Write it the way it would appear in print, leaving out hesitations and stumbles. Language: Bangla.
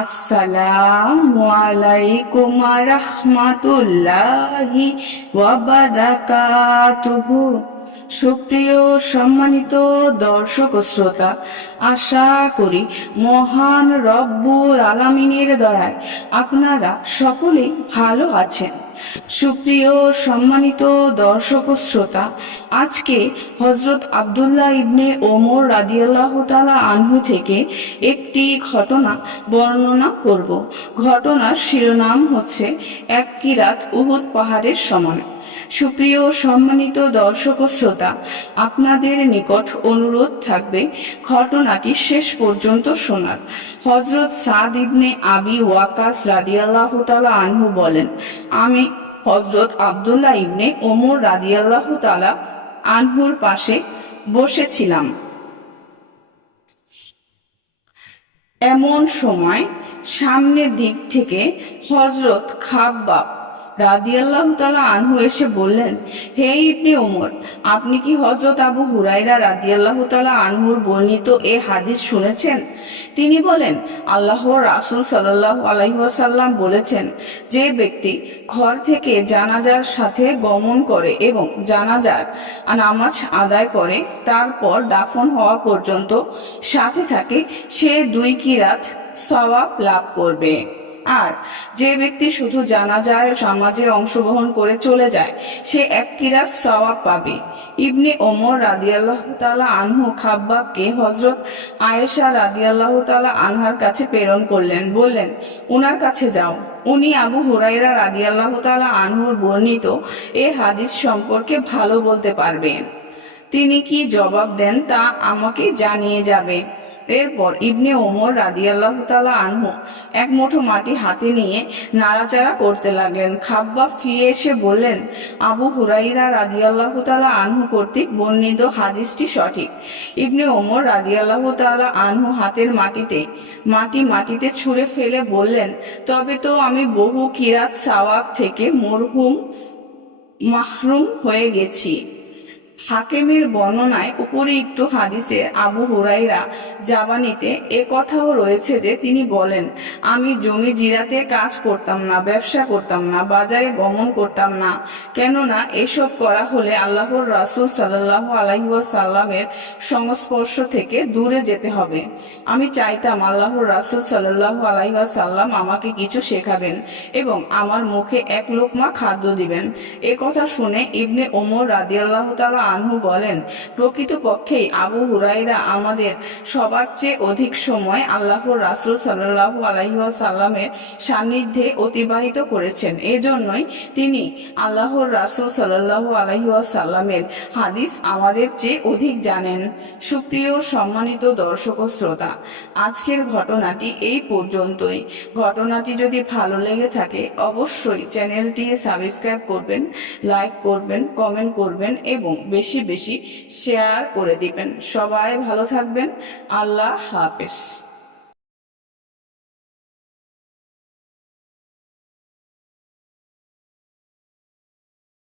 আসসালামু আলাইকুম রাহমাতুল্লাহি ওয়া বারাকাতুহু। সুপ্রিয় সম্মানিত দর্শক ও শ্রোতা, আশা করি মহান রব্বুল আলামিনের দয়ায় আপনারা সকলেই ভালো আছেন। সুপ্রিয় সম্মানিত দর্শক ও শ্রোতা, আজকে হযরত আব্দুল্লাহ ইবনে ওমর রাদিয়াল্লাহু তাআলা আনহু থেকে একটি ঘটনা বর্ণনা করব। ঘটনার শিরোনাম হচ্ছে এক কিরাত উহুদ পাহাড়ের সমান। সুপ্রিয় সম্মানিত দর্শক ও শ্রোতা, আপনাদের নিকট অনুরোধ থাকবে ঘটনাটি শেষ পর্যন্ত শোনার। হযরত সাদ ইবনে আবি ওয়াকাস রাদিয়াল্লাহু তাআলা আনহু বলেন, আমি হযরত আব্দুল্লাহ ইবনে ওমর রাদিয়াল্লাহু তাআলা আনহুর পাশে বসেছিলাম। এমন সময় সামনের দিক থেকে হযরত খাব্বাব রাদিয়াল্লাহু তাআলা আনহু এসে বললেন, হে ইবনে ওমর, আপনি কি হযরত আবু হুরায়রা রাদিয়াল্লাহু তাআলা আনহুর বর্ণিত এ হাদিস শুনেছেন? তিনি বলেন, আল্লাহর রাসূল সাল্লাল্লাহু আলাইহি ওয়াসাল্লাম বলেছেন, যে ব্যক্তি ঘর থেকে জানাজার সাথে গমন করে এবং জানাজার নামাজ আদায় করে, তারপর দাফন হওয়া পর্যন্ত সাথে থাকে, সে 2 কিরাত সওয়াব লাভ করবে। আর যে ব্যক্তি শুধু জানাজার নামাজে অংশগ্রহণ করে চলে যায়, সে 1 কিরাত সওয়াব পাবে। ইবনে ওমর রাদিয়াল্লাহু তাআলা আনহু খাব্বাবকে হযরত আয়েশা রাদিয়াল্লাহু তাআলা আনহার কাছে প্রেরণ করলেন, বললেন, উনার কাছে যাও, উনি আবু হুরায়রা রাদিয়াল্লাহু তাআলা আনহুর বর্ণিত এ হাদিস সম্পর্কে ভালো বলতে পারবেন। তিনি কি জবাব দেন তা আমাকে জানিয়ে যাবে। এরপর ইবনে ওমর রাদিয়াল্লাহু তাআলা আনহু এক মুঠো মাটি হাতে নিয়ে নাড়াচাড়া করতে লাগলেন। খাব্বাব ফিরে এসে বললেন, আবু হুরায়রা রাদিয়াল্লাহু তাআলা আনহু কর্তৃক বর্ণিত হাদিসটি সঠিক। ইবনে ওমর রাদিয়াল্লাহু তাআলা আনহু হাতের মাটিতে ছুঁড়ে ফেলে বললেন, তবে তো আমি বহু কিরাত সওয়াব থেকে মাহরুম হয়ে গেছি। হাকিমের বর্ণনায় উপরিউক্ত হাদিসে আবু হুরায়রা জাবানিতে এ কথাও রয়েছে যে তিনি বলেন, আমি জমি জিরাতে কাজ করতাম না, ব্যবসা করতাম না, বাজারে গমন করতাম না, কেননা এসব করা হলে আল্লাহর রাসূল সাল্লাল্লাহু আলাইহি ওয়াসাল্লামের সংস্পর্শ থেকে দূরে যেতে হবে। আমি চাইতাম আল্লাহর রাসূল সাল্লাল্লাহু আলাইহি ওয়াসাল্লাম আমাকে কিছু শেখাবেন এবং আমার মুখে 1 লোকমা খাদ্য দিবেন। এ কথা শুনে ইবনে ওমর রাদিয়াল্লাহু তাআলা আনহু বলেন, প্রকৃতপক্ষেই আবু হুরায়রা আমাদের সবার চেয়ে অধিক সময় আল্লাহর রাসূল সাল্লাল্লাহু আলাইহি ওয়াসাল্লামের সান্নিধ্যে অতিবাহিত করেছেন। এজন্যই তিনি আল্লাহর রাসূল সাল্লাল্লাহু আলাইহি ওয়াসাল্লামের হাদিস আমাদের চেয়ে অধিক জানেন। সুপ্রিয় সম্মানিত দর্শক ও শ্রোতা, আজকের ঘটনাটি এই পর্যন্তই। ঘটনাটি যদি ভালো লেগে থাকে অবশ্যই চ্যানেলটি সাবস্ক্রাইব করবেন, লাইক করবেন, কমেন্ট করবেন এবং বেশি বেশি শেয়ার করে দিবেন। সবাই ভালো থাকবেন। আল্লাহ হাফেজ।